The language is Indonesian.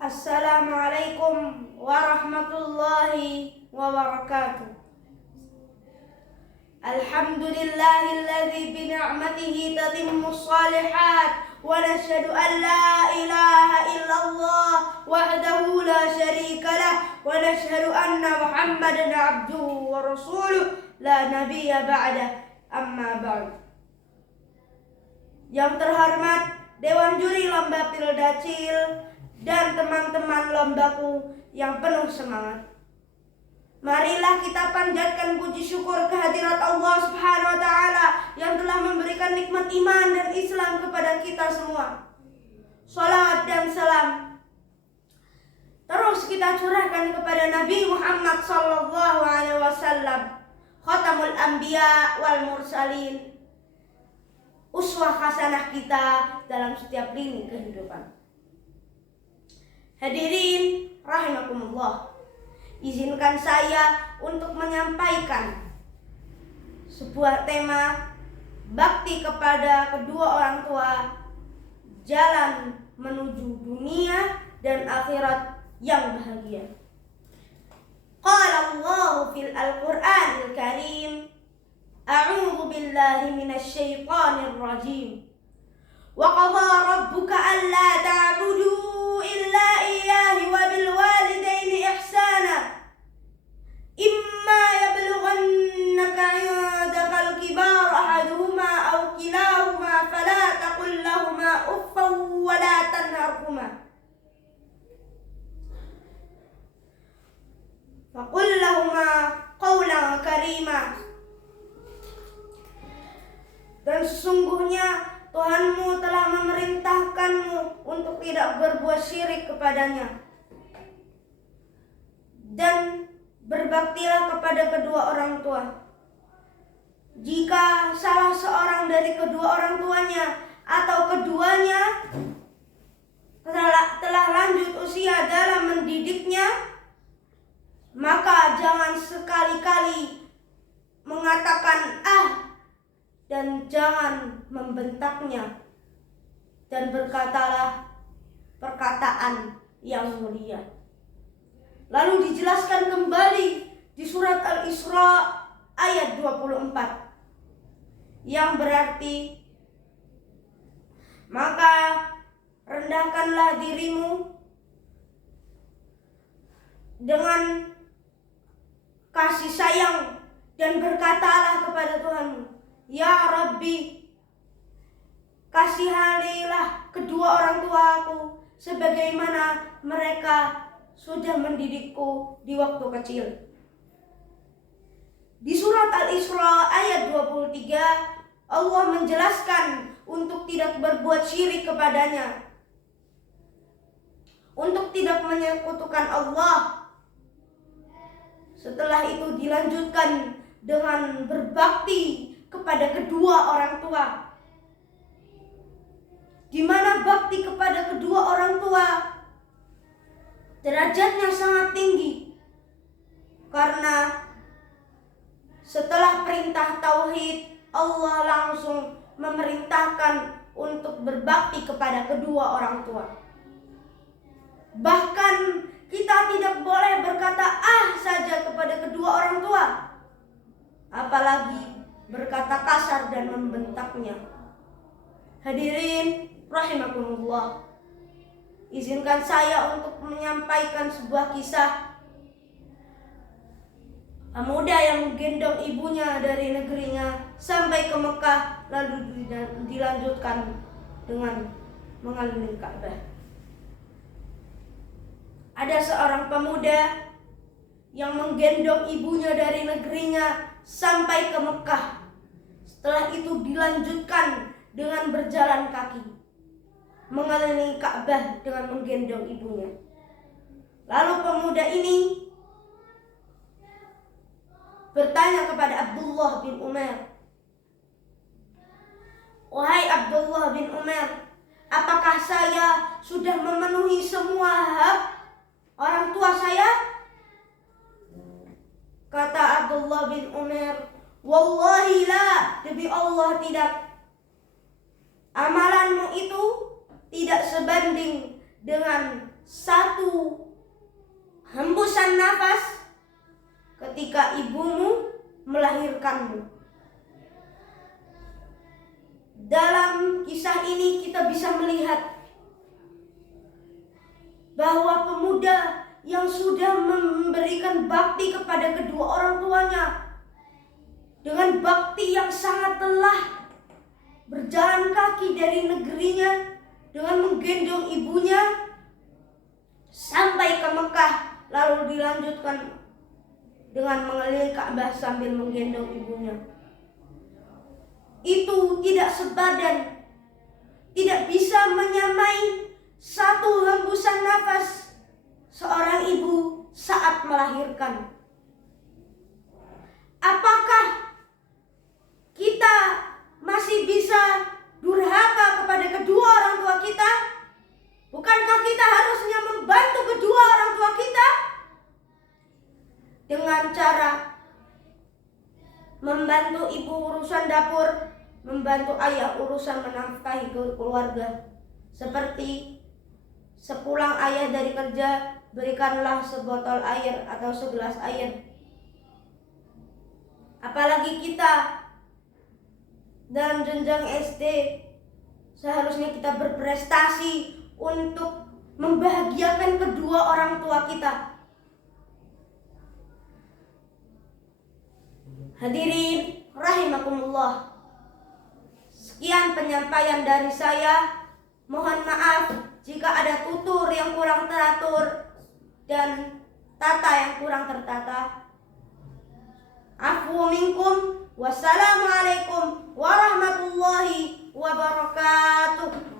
Assalamualaikum warahmatullahi wabarakatuh. Alhamdulillahilladzi bi ni'matihi tatimmus shalihat wa nashhadu an la ilaha illallah wahdahu la syarika lah wa nashhadu anna Muhammadan abduhu wa rasuluh la nabiyya ba'dah, amma ba'd. Yang terhormat Dewan Juri Lomba Pildacil dan teman-teman lombaku yang penuh semangat, marilah kita panjatkan puji syukur kehadirat Allah Subhanahu wa Ta'ala yang telah memberikan nikmat iman dan Islam kepada kita semua. Salawat dan salam terus kita curahkan kepada Nabi Muhammad sallallahu alaihi wasallam, khatamul anbiya wal mursalin, uswah hasanah kita dalam setiap lini kehidupan. Hadirin rahimakumullah, izinkan saya untuk menyampaikan sebuah tema bakti kepada kedua orang tua, jalan menuju dunia dan akhirat yang bahagia. Qala Allah fil Al-Qur'anil Karim, a'udzu billahi minasy syaithanir rajim. Wa qadha rabbuka alla ta'budu illa iyyahu wa bil walidaini ihsana imma yablughannaka 'indaka al-kibara ahaduhuma aw kilahuma fala taqul lahumā uffan wa la tanharhumā wa qul lahumā qawlan karīmā. Dan sesungguhnya Tuhanmu telah memerintahkanmu untuk tidak berbuat syirik kepadanya, dan berbaktilah kepada kedua orang tua. Jika salah seorang dari kedua orang tuanya atau keduanya telah lanjut usia dalam mendidiknya, maka jangan sekali-kali mengatakan dan jangan membentaknya, dan berkatalah perkataan yang mulia. Lalu dijelaskan kembali di surat Al-Isra ayat 24 yang berarti, maka rendahkanlah dirimu dengan kasih sayang dan berkatalah kepada Tuhanmu, Ya Rabbi, kasihanilah kedua orang tuaku sebagaimana mereka sudah mendidikku di waktu kecil. Di surat Al-Isra ayat 23, Allah menjelaskan untuk tidak berbuat syirik kepadanya, untuk tidak menyekutukan Allah. Setelah itu dilanjutkan dengan berbakti kepada kedua orang tua, di mana bakti kepada kedua orang tua derajatnya sangat tinggi, karena setelah perintah tauhid, Allah langsung memerintahkan untuk berbakti kepada kedua orang tua. Bahkan kita tidak boleh berkata saja kepada kedua orang tua, apalagi berkata kasar dan membentaknya. Hadirin rahimakumullah, izinkan saya untuk menyampaikan sebuah kisah pemuda yang menggendong ibunya dari negerinya sampai ke Mekah, lalu dilanjutkan dengan mengelilingi Ka'bah. Ada seorang pemuda yang menggendong ibunya dari negerinya sampai ke Mekah. Setelah itu dilanjutkan dengan berjalan kaki mengelilingi Ka'bah dengan menggendong ibunya. Lalu pemuda ini bertanya kepada Abdullah bin Umar, "Wahai Abdullah bin Umar, apakah saya sudah memenuhi semua hak orang tua saya?" Kata Abdullah bin Umar, "Wallahi la, demi Allah tidak. Amalanmu itu tidak sebanding dengan satu hembusan nafas ketika ibumu melahirkanmu. Dalam kisah ini kita bisa melihat bahwa pemuda yang sudah memberikan bakti kepada kedua orang tuanya dengan bakti yang sangat telah berjalan kaki dari negerinya dengan menggendong ibunya sampai ke Mekah, lalu dilanjutkan dengan mengelilingi Ka'bah sambil menggendong ibunya. Itu tidak sebadan, tidak bisa menyamai satu hembusan nafas seorang ibu saat melahirkan. Apakah kita masih bisa durhaka kepada kedua orang tua kita? Bukankah kita harusnya membantu kedua orang tua kita dengan cara membantu ibu urusan dapur, membantu ayah urusan menafkahi keluarga. Seperti sepulang ayah dari kerja, berikanlah sebotol air atau segelas air. Apalagi kita dalam jenjang SD, seharusnya kita berprestasi untuk membahagiakan kedua orang tua kita. Hadirin rahimakumullah, sekian penyampaian dari saya. Mohon maaf jika ada tutur yang kurang teratur dan tata yang kurang tertata. Afu minkum. Wassalamualaikum warahmatullahi wabarakatuh.